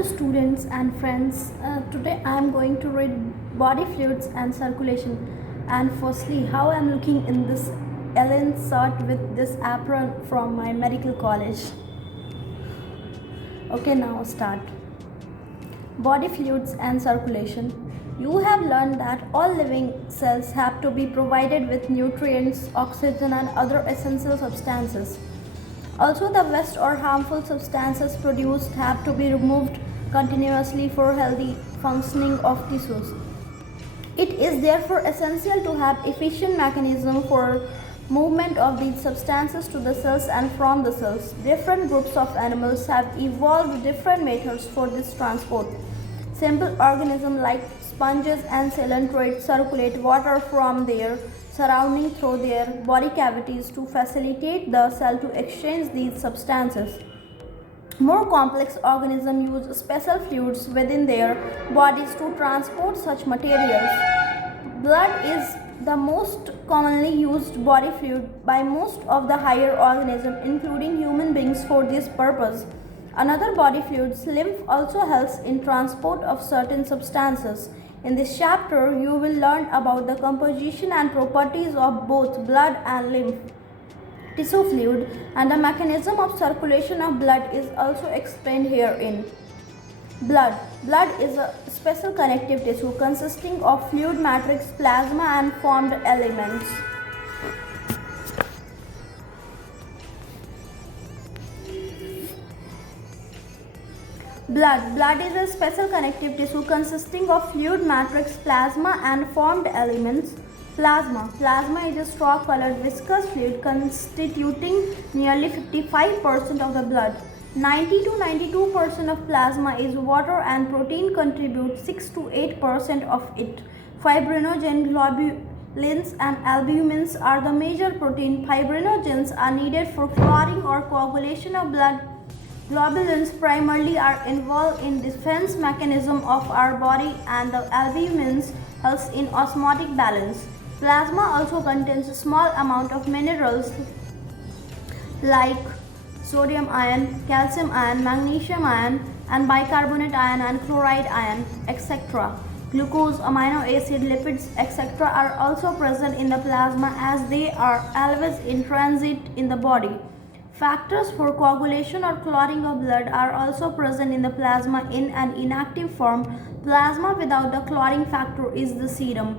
Hello students and friends. Today I am going to read body fluids and circulation, and firstly how I am looking in this Ellen shirt with this apron from my medical college. Okay, now start. Body fluids and circulation. You have learned that all living cells have to be provided with nutrients, oxygen and other essential substances. Also, the waste or harmful substances produced have to be removed continuously for healthy functioning of tissues. It is therefore essential to have efficient mechanism for movement of these substances to the cells and from the cells. Different groups of animals have evolved different methods for this transport. Simple organisms like sponges and coelenterate circulate water from their surrounding through their body cavities to facilitate the cell to exchange these substances. More complex organisms use special fluids within their bodies to transport such materials. Blood is the most commonly used body fluid by most of the higher organisms, including human beings, for this purpose. Another body fluid, lymph, also helps in transport of certain substances. In this chapter, you will learn about the composition and properties of both blood and lymph tissue fluid, and the mechanism of circulation of blood is also explained herein. Blood. Blood is a special connective tissue consisting of fluid matrix, plasma and formed elements. Blood. Blood is a special connective tissue consisting of fluid matrix, plasma and formed elements. Plasma. Plasma is a straw-colored viscous fluid constituting nearly 55% of the blood. 90 to 92% of plasma is water and protein contribute 6 to 8% of it. Fibrinogen, globulins and albumins are the major protein. Fibrinogens are needed for clotting or coagulation of blood. Globulins primarily are involved in defense mechanism of our body, and the albumins helps in osmotic balance. Plasma also contains a small amount of minerals like sodium ion, calcium ion, magnesium ion, and bicarbonate ion and chloride ion, etc. Glucose, amino acid, lipids, etc. are also present in the plasma as they are always in transit in the body. Factors for coagulation or clotting of blood are also present in the plasma in an inactive form. Plasma without the clotting factor is the serum.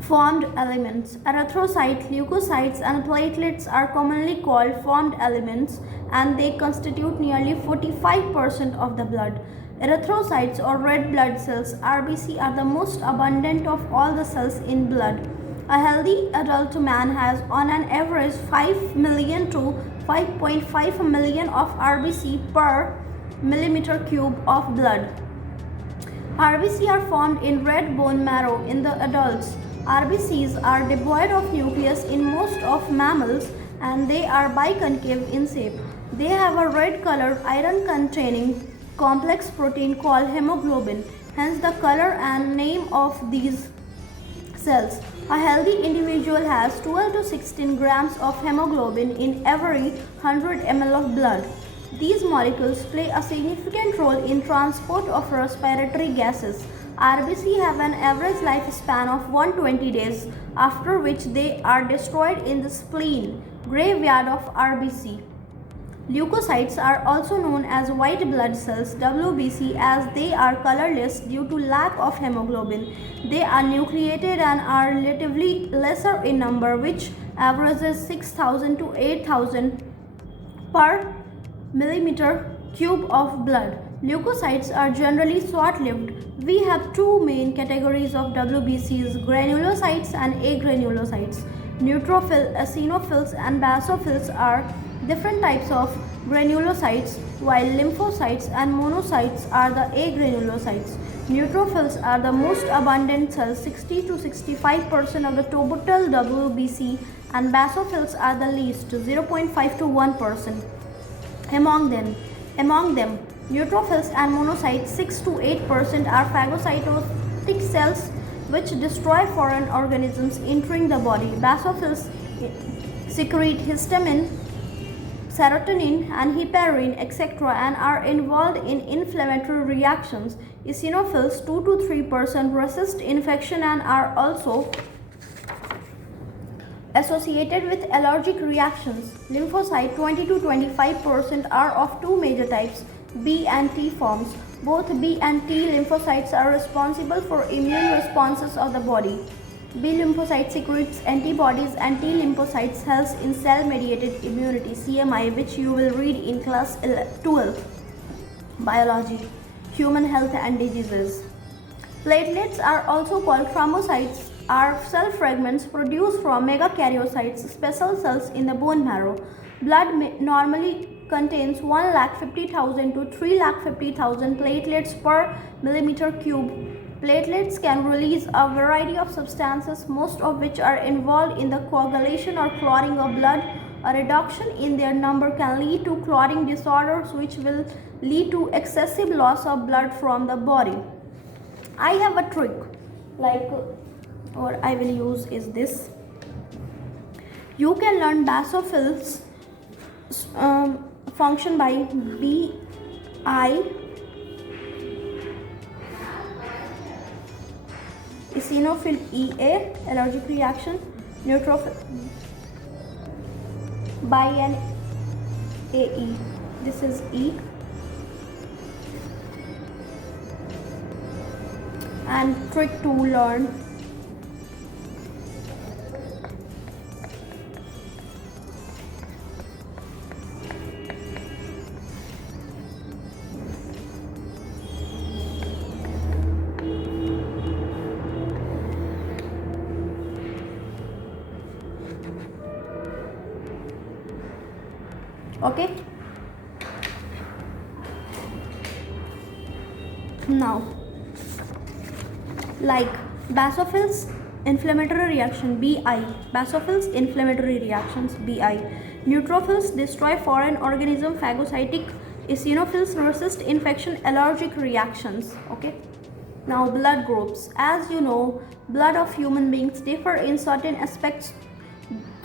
Formed elements. Erythrocytes, leukocytes and platelets are commonly called formed elements, and they constitute nearly 45% of the blood. Erythrocytes or red blood cells, RBC, are the most abundant of all the cells in blood. A healthy adult man has on an average 5 million to 5.5 million of RBC per millimeter cube of blood. RBC are formed in red bone marrow in the adults. RBCs are devoid of nucleus in most of mammals, and they are biconcave in shape. They have a red colored iron containing complex protein called hemoglobin, hence the color and name of these cells. A healthy individual has 12 to 16 grams of hemoglobin in every 100 ml of blood. These molecules play a significant role in transport of respiratory gases. RBC have an average lifespan of 120 days, after which they are destroyed in the spleen, graveyard of RBC. Leukocytes are also known as white blood cells, WBC, as they are colorless due to lack of hemoglobin. They are nucleated and are relatively lesser in number, which averages 6,000 to 8,000 per millimeter cube of blood. Leukocytes are generally short-lived. We have two main categories of WBCs, granulocytes and agranulocytes. Neutrophils, eosinophils and basophils are different types of granulocytes, while lymphocytes and monocytes are the agranulocytes. Neutrophils are the most abundant cells, 60 to 65% of the total WBC, and basophils are the least, 0.5 to 1%. Among them, neutrophils and monocytes, 6 to 8%, are phagocytotic cells which destroy foreign organisms entering the body. Basophils secrete histamine serotonin and heparin, etc., and are involved in inflammatory reactions. Eosinophils 2 to 3% resist infection and are also associated with allergic reactions. Lymphocytes 20 to 25% are of two major types, B and T forms. Both B and T lymphocytes are responsible for immune responses of the body. B lymphocyte secretes antibodies and T lymphocytes helps in cell-mediated immunity (CMI), which you will read in class 12 biology, human health and diseases. Platelets are also called thrombocytes, are cell fragments produced from megakaryocytes, special cells in the bone marrow. Blood normally contains 1,50,000 to 3,50,000 platelets per millimeter cube. Platelets can release a variety of substances, most of which are involved in the coagulation or clotting of blood. A reduction in their number can lead to clotting disorders, which will lead to excessive loss of blood from the body. I have a trick, or I will use is this. You can learn basophils function by BI, eosinophil EA, allergic reaction, neutrophil by an AE. This is E. And trick to learn. Okay. Now, like basophils inflammatory reaction BI, basophils inflammatory reactions BI, neutrophils destroy foreign organism phagocytic, eosinophils resist infection allergic reactions. Okay. Now, blood groups. As you know, blood of human beings differ in certain aspects,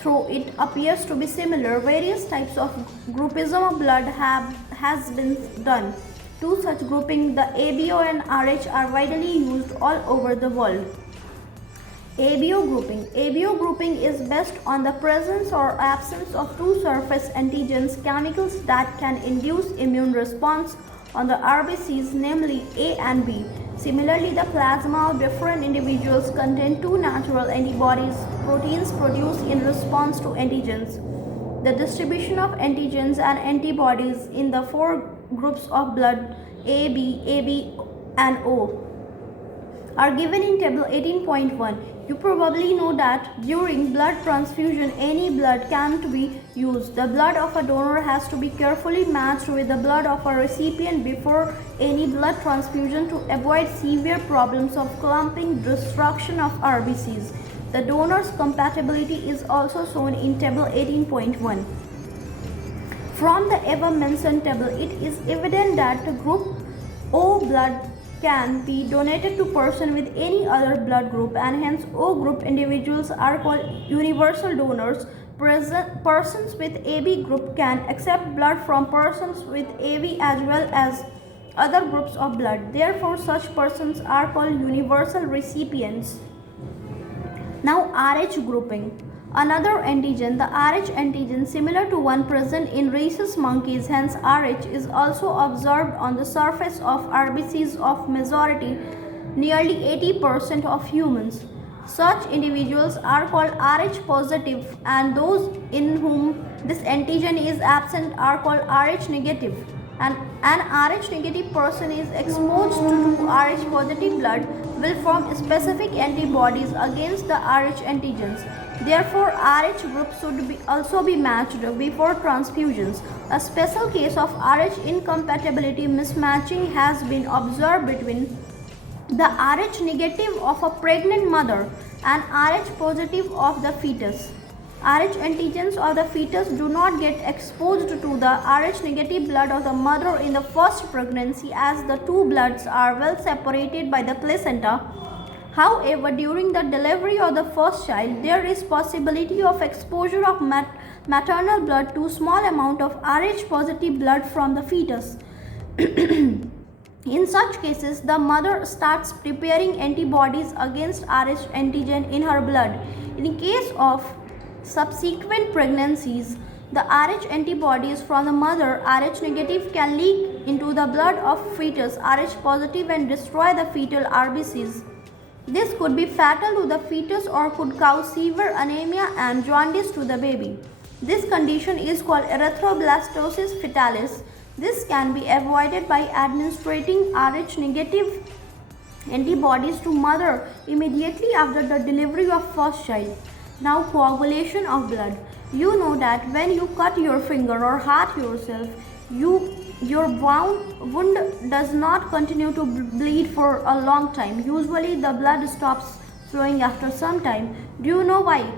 though it appears to be similar. Various types of groupism of blood has been done. Two such grouping, the ABO and RH, are widely used all over the world. ABO grouping. ABO grouping is based on the presence or absence of two surface antigens, chemicals that can induce immune response on the RBCs, namely A and B. Similarly, the plasma of different individuals contain two natural antibodies, proteins produced in response to antigens. The distribution of antigens and antibodies in the four groups of blood AB, and O are given in table 18.1. You probably know that during blood transfusion, any blood can't be used. The blood of a donor has to be carefully matched with the blood of a recipient before any blood transfusion to avoid severe problems of clumping, destruction of RBCs. The donor's compatibility is also shown in table 18.1. From the above mentioned table, it is evident that the group O blood can be donated to person with any other blood group, and hence O group individuals are called universal donors. Persons with AB group can accept blood from persons with AB as well as other groups of blood. Therefore, such persons are called universal recipients. Now, RH grouping. Another antigen, the RH antigen, similar to one present in rhesus monkeys, hence RH, is also observed on the surface of RBCs of majority, nearly 80% of humans. Such individuals are called RH positive, and those in whom this antigen is absent are called RH negative. And an RH negative person is exposed to RH positive blood will form specific antibodies against the RH antigens. Therefore, RH groups should also be matched before transfusions. A special case of RH incompatibility mismatching has been observed between the RH negative of a pregnant mother and RH positive of the fetus. RH antigens of the fetus do not get exposed to the RH negative blood of the mother in the first pregnancy, as the two bloods are well separated by the placenta. However, during the delivery of the first child, there is possibility of exposure of maternal blood to small amount of Rh positive blood from the fetus. In such cases, the mother starts preparing antibodies against Rh antigen in her blood. In case of subsequent pregnancies, the Rh antibodies from the mother, Rh negative, can leak into the blood of fetus, Rh positive, and destroy the fetal RBCs. This could be fatal to the fetus or could cause severe anemia and jaundice to the baby. This condition is called erythroblastosis fetalis. This can be avoided by administering Rh negative antibodies to mother immediately after the delivery of first child. Now, coagulation of blood. You know that when you cut your finger or hurt yourself, your wound does not continue to bleed for a long time. Usually the blood stops flowing after some time. Do you know why?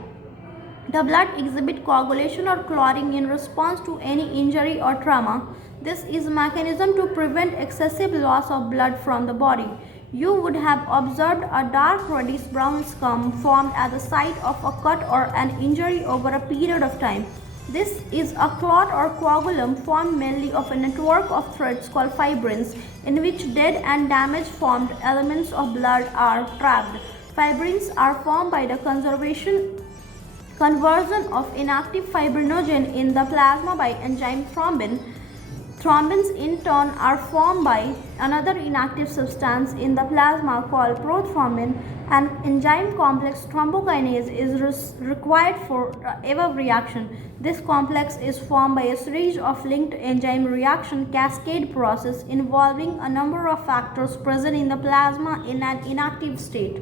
The blood exhibits coagulation or clotting in response to any injury or trauma. This is a mechanism to prevent excessive loss of blood from the body. You would have observed a dark reddish brown scum formed at the site of a cut or an injury over a period of time. This is a clot or coagulum formed mainly of a network of threads called fibrins, in which dead and damaged formed elements of blood are trapped. Fibrins are formed by the conversion of inactive fibrinogen in the plasma by enzyme thrombin. Thrombins in turn are formed by another inactive substance in the plasma called prothrombin. An enzyme complex thrombokinase is required for above reaction. This complex is formed by a series of linked enzyme reaction cascade process involving a number of factors present in the plasma in an inactive state.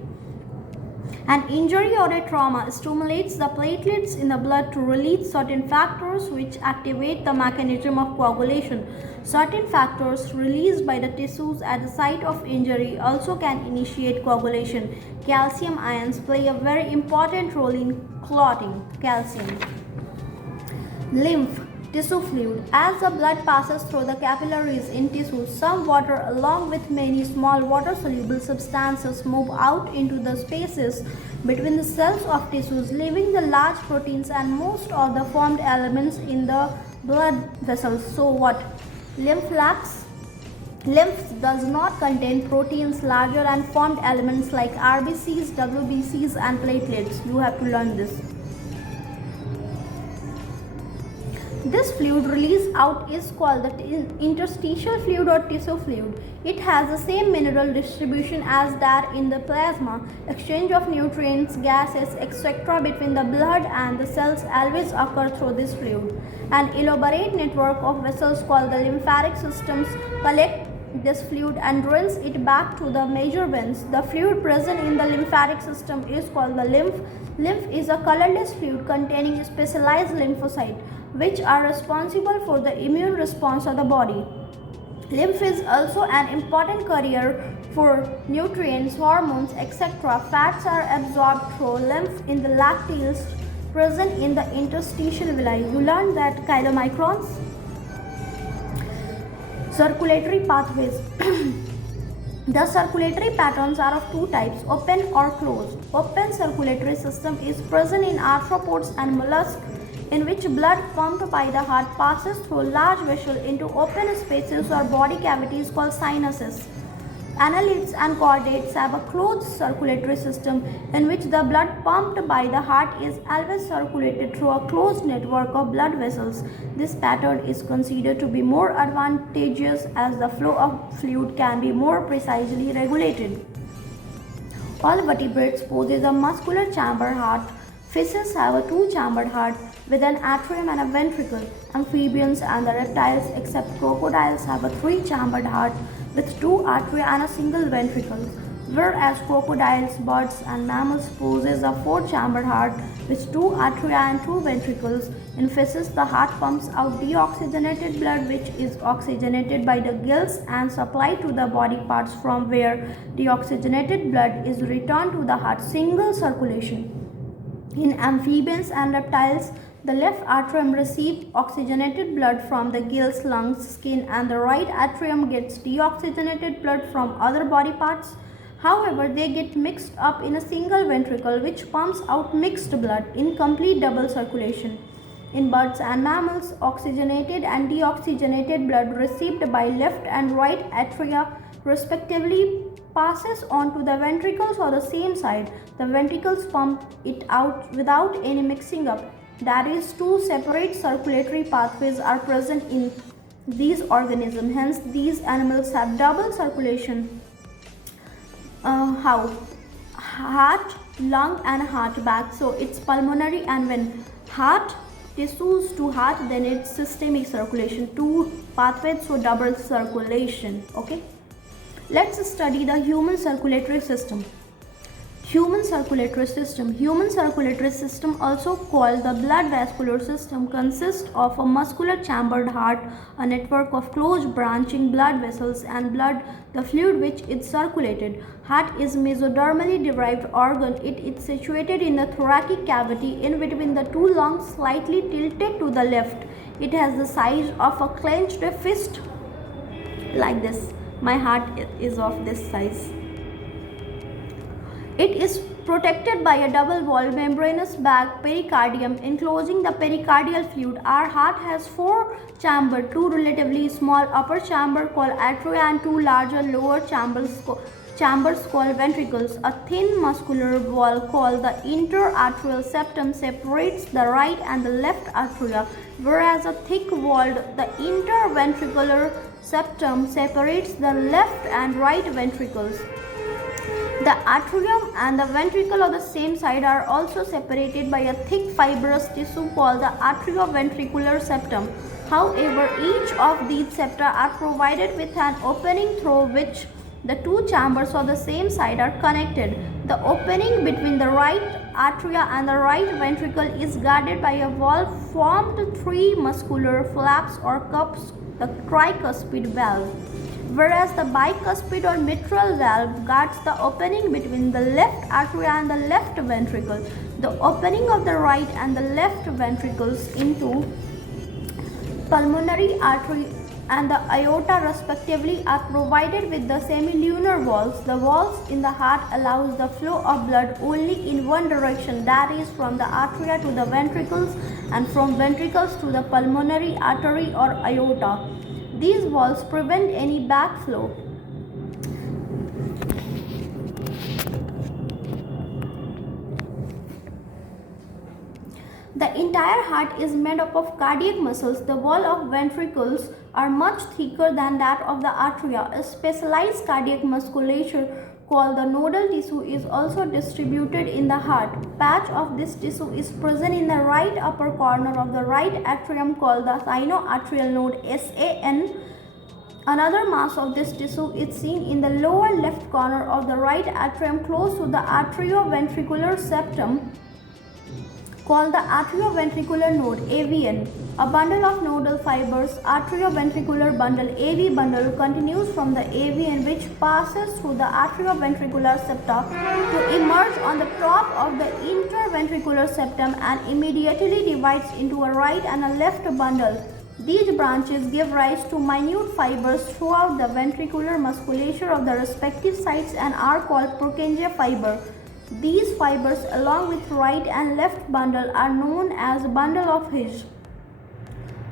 An injury or a trauma stimulates the platelets in the blood to release certain factors which activate the mechanism of coagulation. Certain factors released by the tissues at the site of injury also can initiate coagulation. Calcium ions play a very important role in clotting. Calcium. Lymph. Tissue fluid. As the blood passes through the capillaries in tissues, some water along with many small water-soluble substances move out into the spaces between the cells of tissues, leaving the large proteins and most of the formed elements in the blood vessels. So what? Lymph lacks. Lymph does not contain proteins larger and formed elements like RBCs, WBCs and platelets. You have to learn this. This fluid released out is called the interstitial fluid or tissue fluid. It has the same mineral distribution as that in the plasma. Exchange of nutrients, gases, etc. between the blood and the cells always occur through this fluid. An elaborate network of vessels called the lymphatic systems collect this fluid and drills it back to the major veins. The fluid present in the lymphatic system is called the lymph. Lymph is a colorless fluid containing specialized lymphocytes, which are responsible for the immune response of the body. Lymph is also an important carrier for nutrients, hormones, etc. Fats are absorbed through lymph in the lacteals present in the interstitial villi. You learned that chylomicrons. Circulatory pathways. The circulatory patterns are of two types, open or closed. Open circulatory system is present in arthropods and mollusks, in which blood pumped by the heart passes through large vessels into open spaces or body cavities called sinuses. Annelids and chordates have a closed circulatory system in which the blood pumped by the heart is always circulated through a closed network of blood vessels. This pattern is considered to be more advantageous as the flow of fluid can be more precisely regulated. All vertebrates possess a muscular chamber heart. Fishes have a two-chambered heart with an atrium and a ventricle. Amphibians and the reptiles except crocodiles have a three-chambered heart with two atria and a single ventricle, whereas crocodiles, birds and mammals possess a four-chambered heart with two atria and two ventricles. In fishes, the heart pumps out deoxygenated blood which is oxygenated by the gills and supplied to the body parts, from where deoxygenated blood is returned to the heart. Single circulation. In amphibians and reptiles, the left atrium receives oxygenated blood from the gills, lungs, skin, and the right atrium gets deoxygenated blood from other body parts. However, they get mixed up in a single ventricle which pumps out mixed blood in complete double circulation. In birds and mammals, oxygenated and deoxygenated blood received by left and right atria respectively passes on to the ventricles on the same side. The ventricles pump it out without any mixing up. That is, two separate circulatory pathways are present in these organisms. Hence, these animals have double circulation. How? Heart, lung and heart back. So it's pulmonary, and when heart tissues to heart, then it's systemic circulation. Two pathways, so double circulation. Okay. Let's study the human circulatory system. Human circulatory system. Human circulatory system, also called the blood vascular system, consists of a muscular chambered heart, a network of close branching blood vessels, and blood, the fluid which is circulated. Heart is mesodermally derived organ. It is situated in the thoracic cavity in between the two lungs, slightly tilted to the left. It has the size of a clenched fist, like this. My heart is of this size. It is protected by a double-walled membranous bag, pericardium, enclosing the pericardial fluid. Our heart has four chambers, two relatively small upper chamber called atria and two larger lower chambers called ventricles. A thin muscular wall called the interatrial septum separates the right and the left atria, whereas a thick-walled, the interventricular septum separates the left and right ventricles. The atrium and the ventricle of the same side are also separated by a thick fibrous tissue called the atrioventricular septum. However, each of these septa are provided with an opening through which the two chambers of the same side are connected. The opening between the right atria and the right ventricle is guarded by a valve formed three muscular flaps or cups, the tricuspid valve, whereas the bicuspid or mitral valve guards the opening between the left atria and the left ventricle. The opening of the right and the left ventricles into pulmonary artery and the aorta respectively are provided with the semilunar valves. The valves in the heart allows the flow of blood only in one direction, that is from the atria to the ventricles and from ventricles to the pulmonary artery or aorta. These valves prevent any backflow. The entire heart is made up of cardiac muscles. The wall of ventricles are much thicker than that of the atria. A specialized cardiac musculature called the nodal tissue is also distributed in the heart. Patch of this tissue is present in the right upper corner of the right atrium called the sinoatrial node, SAN. Another mass of this tissue is seen in the lower left corner of the right atrium close to the atrioventricular septum called the atrioventricular node, AVN. A bundle of nodal fibers, atrioventricular bundle, AV bundle, continues from the AVN which passes through the atrioventricular septa to emerge on the top of the interventricular septum and immediately divides into a right and a left bundle. These branches give rise to minute fibers throughout the ventricular musculature of the respective sites and are called Purkinje fiber. These fibers, along with right and left bundle, are known as bundle of His.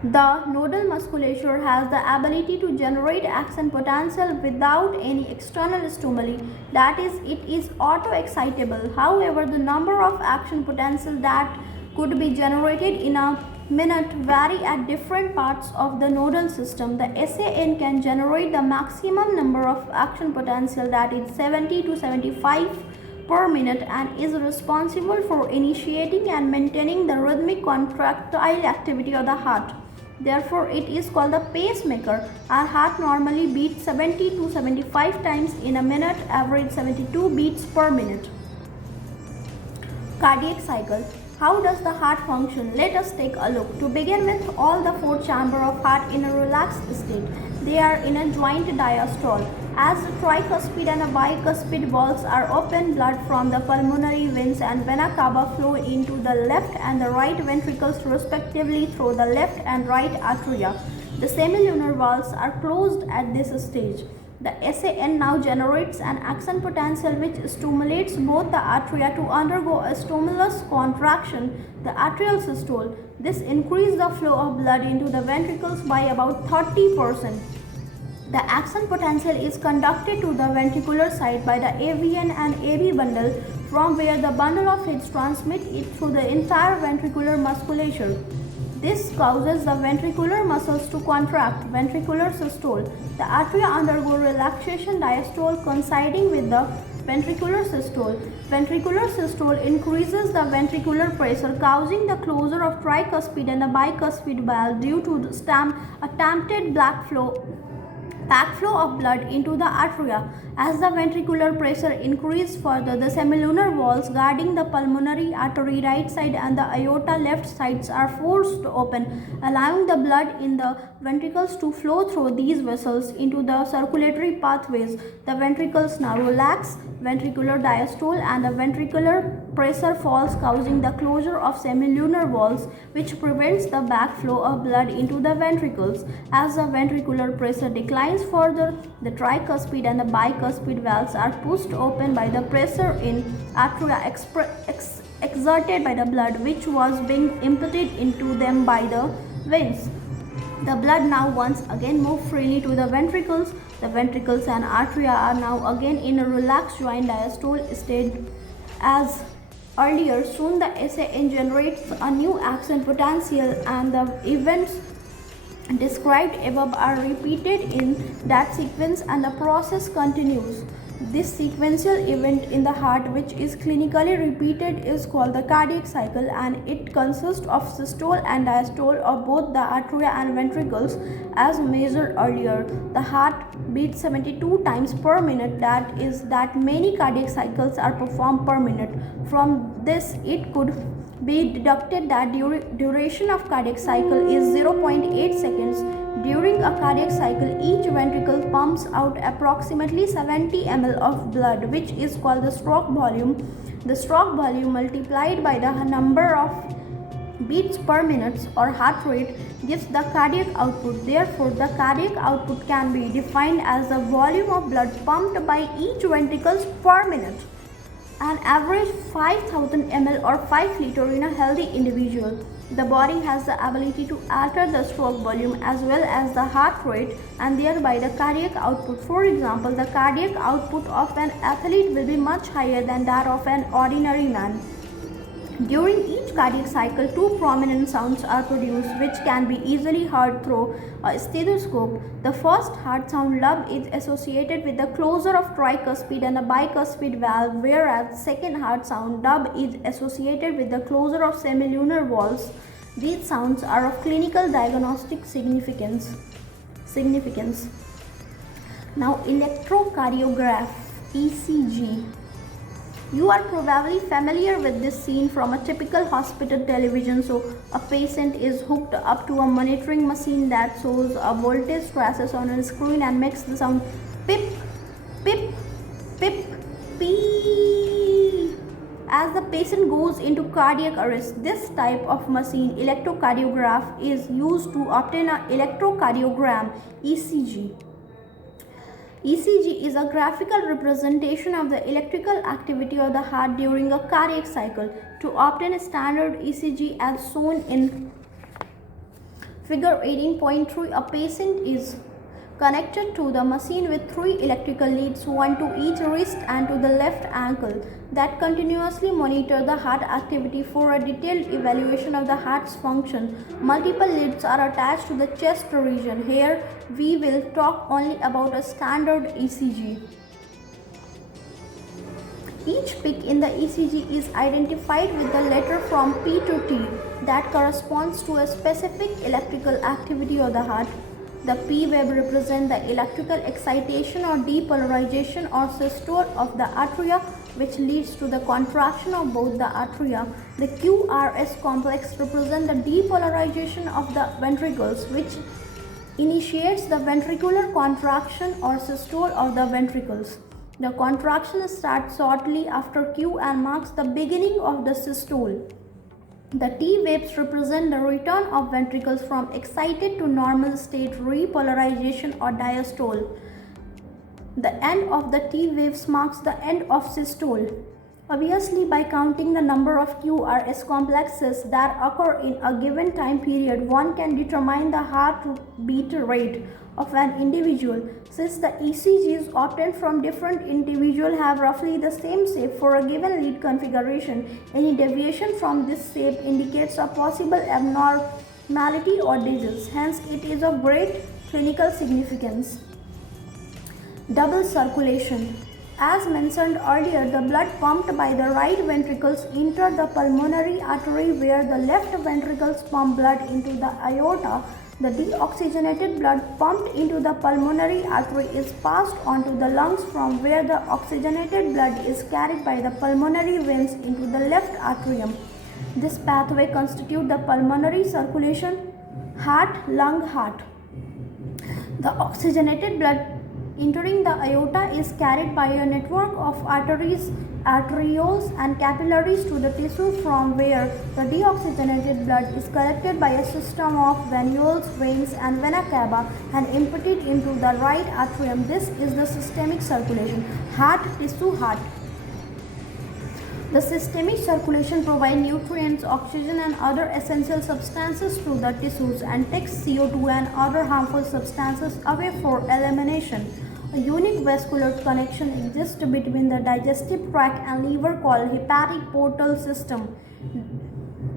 The nodal musculature has the ability to generate action potential without any external stimuli, that is, it is auto-excitable. However, the number of action potential that could be generated in a minute vary at different parts of the nodal system. The SAN can generate the maximum number of action potential, that is 70 to 75 per minute, and is responsible for initiating and maintaining the rhythmic contractile activity of the heart. Therefore, it is called the pacemaker. Our heart normally beats 70 to 75 times in a minute, average 72 beats per minute. Cardiac cycle. How does the heart function? Let us take a look. To begin with, all the four chambers of heart in a relaxed state. They are in a joint diastole. As the tricuspid and bicuspid valves are open, blood from the pulmonary veins and vena cava flow into the left and the right ventricles respectively through the left and right atria. The semilunar valves are closed at this stage. The SAN now generates an action potential which stimulates both the atria to undergo a stimulus contraction, the atrial systole. This increases the flow of blood into the ventricles by about 30%. The action potential is conducted to the ventricular side by the AVN and AB bundle, from where the bundle of heads transmit it through the entire ventricular musculature. This causes the ventricular muscles to contract, ventricular systole. The atria undergo relaxation diastole coinciding with the ventricular systole. Ventricular systole increases the ventricular pressure, causing the closure of tricuspid and the bicuspid valve due to the attempted backflow of blood into the atria. As the ventricular pressure increases further, the semilunar walls guarding the pulmonary artery right side and the aorta left sides are forced open, allowing the blood in the ventricles to flow through these vessels into the circulatory pathways. The ventricles now relax, ventricular diastole, and the ventricular pressure falls, causing the closure of semilunar walls, which prevents the backflow of blood into the ventricles. As the ventricular pressure declines further, the tricuspid and the bicuspid valves are pushed open by the pressure in atria exerted by the blood which was being imparted into them by the veins. The blood now once again moves freely to the ventricles. The ventricles and atria are now again in a relaxed joint diastole state as earlier. Soon the SAN generates a new action potential, and the events described above are repeated in that sequence, and the process continues. This sequential event in the heart, which is clinically repeated, is called the cardiac cycle, and it consists of systole and diastole of both the atria and ventricles as measured earlier. The heart beats 72 times per minute, that is that many cardiac cycles are performed per minute. From this it could be deducted that duration of cardiac cycle is 0.8 seconds. During a cardiac cycle, each ventricle pumps out approximately 70 ml of blood, which is called the stroke volume. The stroke volume multiplied by the number of beats per minute or heart rate gives the cardiac output. Therefore, the cardiac output can be defined as the volume of blood pumped by each ventricle per minute. An average 5000 ml or 5 liter in a healthy individual. The body has the ability to alter the stroke volume as well as the heart rate and thereby the cardiac output. For example, the cardiac output of an athlete will be much higher than that of an ordinary man. During each cardiac cycle, two prominent sounds are produced which can be easily heard through a stethoscope. The first heart sound lub is associated with the closure of tricuspid and the bicuspid valve, whereas the second heart sound dub is associated with the closure of semilunar walls. These sounds are of clinical diagnostic significance. Now, electrocardiograph, ECG. You are probably familiar with this scene from a typical hospital television. So a patient is hooked up to a monitoring machine that shows a voltage traces on a screen and makes the sound pip, pip, pip, pee as the patient goes into cardiac arrest. This type of machine, electrocardiograph, is used to obtain an electrocardiogram, ECG. ECG is a graphical representation of the electrical activity of the heart during a cardiac cycle. To obtain a standard ECG as shown in figure 18.3, a patient is connected to the machine with 3 electrical leads, one to each wrist and to the left ankle, that continuously monitor the heart activity. For a detailed evaluation of the heart's function, multiple leads are attached to the chest region. Here we will talk only about a standard ECG. Each peak in the ECG is identified with the letter from P to T that corresponds to a specific electrical activity of the heart. The P wave represents the electrical excitation or depolarization or systole of the atria, which leads to the contraction of both the atria. The QRS complex represents the depolarization of the ventricles, which initiates the ventricular contraction or systole of the ventricles. The contraction starts shortly after Q and marks the beginning of the systole. The T waves represent the return of ventricles from excited to normal state, repolarization or diastole. The end of the T waves marks the end of systole. Obviously, by counting the number of QRS complexes that occur in a given time period, one can determine the heartbeat rate of an individual. Since the ECGs obtained from different individuals have roughly the same shape for a given lead configuration, any deviation from this shape indicates a possible abnormality or disease. Hence, it is of great clinical significance. Double circulation. As mentioned earlier, the blood pumped by the right ventricles enters the pulmonary artery where the left ventricles pump blood into the aorta. The deoxygenated blood pumped into the pulmonary artery is passed on to the lungs from where the oxygenated blood is carried by the pulmonary veins into the left atrium. This pathway constitutes the pulmonary circulation, heart, lung, heart. The oxygenated blood entering the aorta is carried by a network of arteries, arterioles and capillaries to the tissue from where the deoxygenated blood is collected by a system of venules, veins and vena cava and emptied into the right atrium. This is the systemic circulation. Heart, tissue, heart. The systemic circulation provides nutrients, oxygen and other essential substances to the tissues and takes CO2 and other harmful substances away for elimination. A unique vascular connection exists between the digestive tract and liver called hepatic portal system.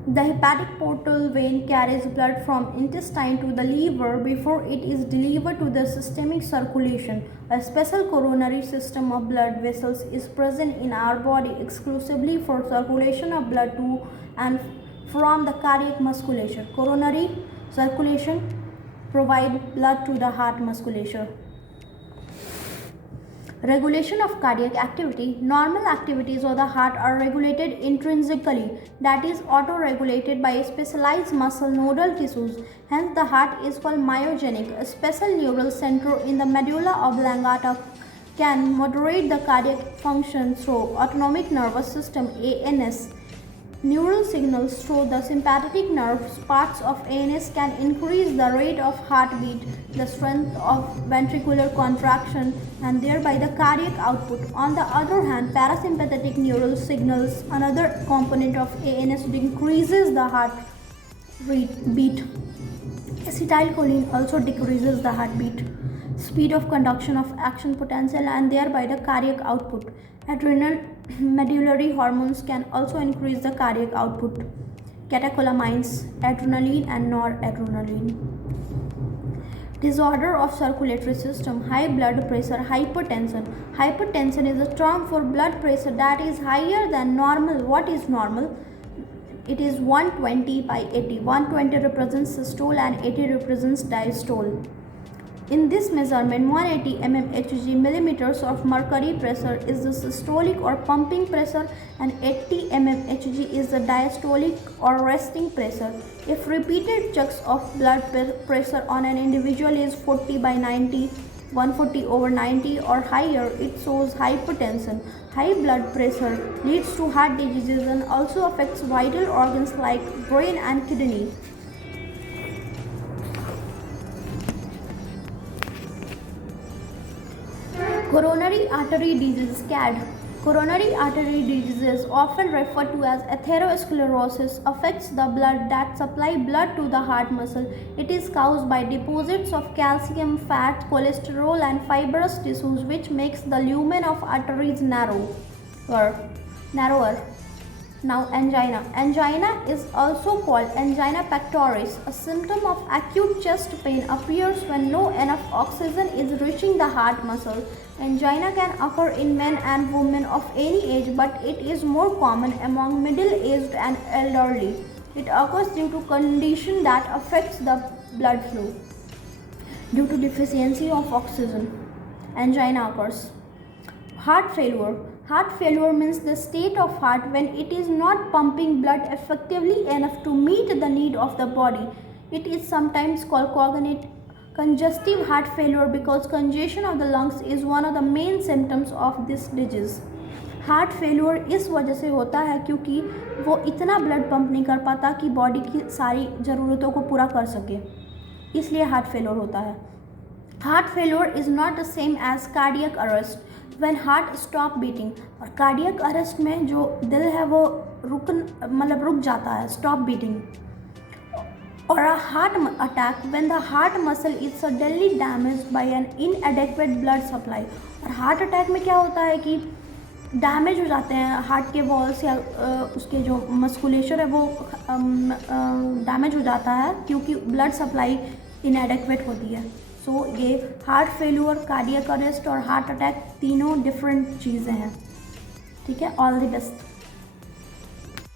The hepatic portal vein carries blood from intestine to the liver before it is delivered to the systemic circulation. A special coronary system of blood vessels is present in our body exclusively for circulation of blood to and from the cardiac musculature. Coronary circulation provides blood to the heart musculature. Regulation of cardiac activity. Normal activities of the heart are regulated intrinsically, that is auto-regulated by specialized muscle nodal tissues. Hence, the heart is called myogenic. A special neural center in the medulla oblongata can moderate the cardiac function through autonomic nervous system (ANS). Neural signals through the sympathetic nerves parts of ANS can increase the rate of heartbeat, the strength of ventricular contraction, and thereby the cardiac output. On the other hand, parasympathetic neural signals, another component of ANS, decreases the heart beat. Acetylcholine also decreases the heartbeat, speed of conduction of action potential, and thereby the cardiac output. Adrenal medullary hormones can also increase the cardiac output. Catecholamines, adrenaline and noradrenaline. Disorder of circulatory system. High blood pressure, hypertension. Hypertension is a term for blood pressure that is higher than normal. What is normal? It is 120/80. 120 represents systole and 80 represents diastole. In this measurement, 180 mmHg millimeters of mercury pressure is the systolic or pumping pressure and 80 mmHg is the diastolic or resting pressure. If repeated checks of blood pressure on an individual is 40/90, 140/90 or higher, it shows hypertension. High blood pressure leads to heart diseases and also affects vital organs like brain and kidney. Coronary artery disease (CAD). Coronary artery disease, often referred to as atherosclerosis, affects the blood that supply blood to the heart muscle. It is caused by deposits of calcium, fat, cholesterol and fibrous tissues which makes the lumen of arteries narrower. Now, angina. Angina is also called angina pectoris. A symptom of acute chest pain appears when no enough oxygen is reaching the heart muscle. Angina can occur in men and women of any age, but it is more common among middle-aged and elderly. It occurs due to condition that affects the blood flow. Due to deficiency of oxygen, angina occurs. Heart failure. Heart failure means the state of heart when it is not pumping blood effectively enough to meet the need of the body. It is sometimes called congestive heart failure because congestion of the lungs is one of the main symptoms of this disease. Heart failure इस वजह से होता है क्योंकि वो इतना blood pump नहीं कर पाता कि बॉडी की सारी ज़रूरतों को पूरा कर सके, इसलिए हार्ट फेल्योर होता है. Heart failure is not the same as cardiac arrest when heart stop beating. और कार्डियक अरेस्ट में जो दिल है वो रुक जाता है, स्टॉप बीटिंग। और a heart attack when the heart muscle is suddenly damaged by an inadequate blood supply। और हार्ट अटैक में क्या होता है कि डैमेज हो जाते हैं हार्ट के वॉल्स या उसके जो मस्कुलेचर है वो डैमेज हो जाता है क्योंकि ब्लड सप्लाई इनएडेक्वेट होती है। सो ये हार्ट फेल्यूर, कार्डियक अरेस्ट और हार्ट अटैक तीनों डिफरेंट चीज़ें हैं। ठीक है, ऑल द बेस्ट।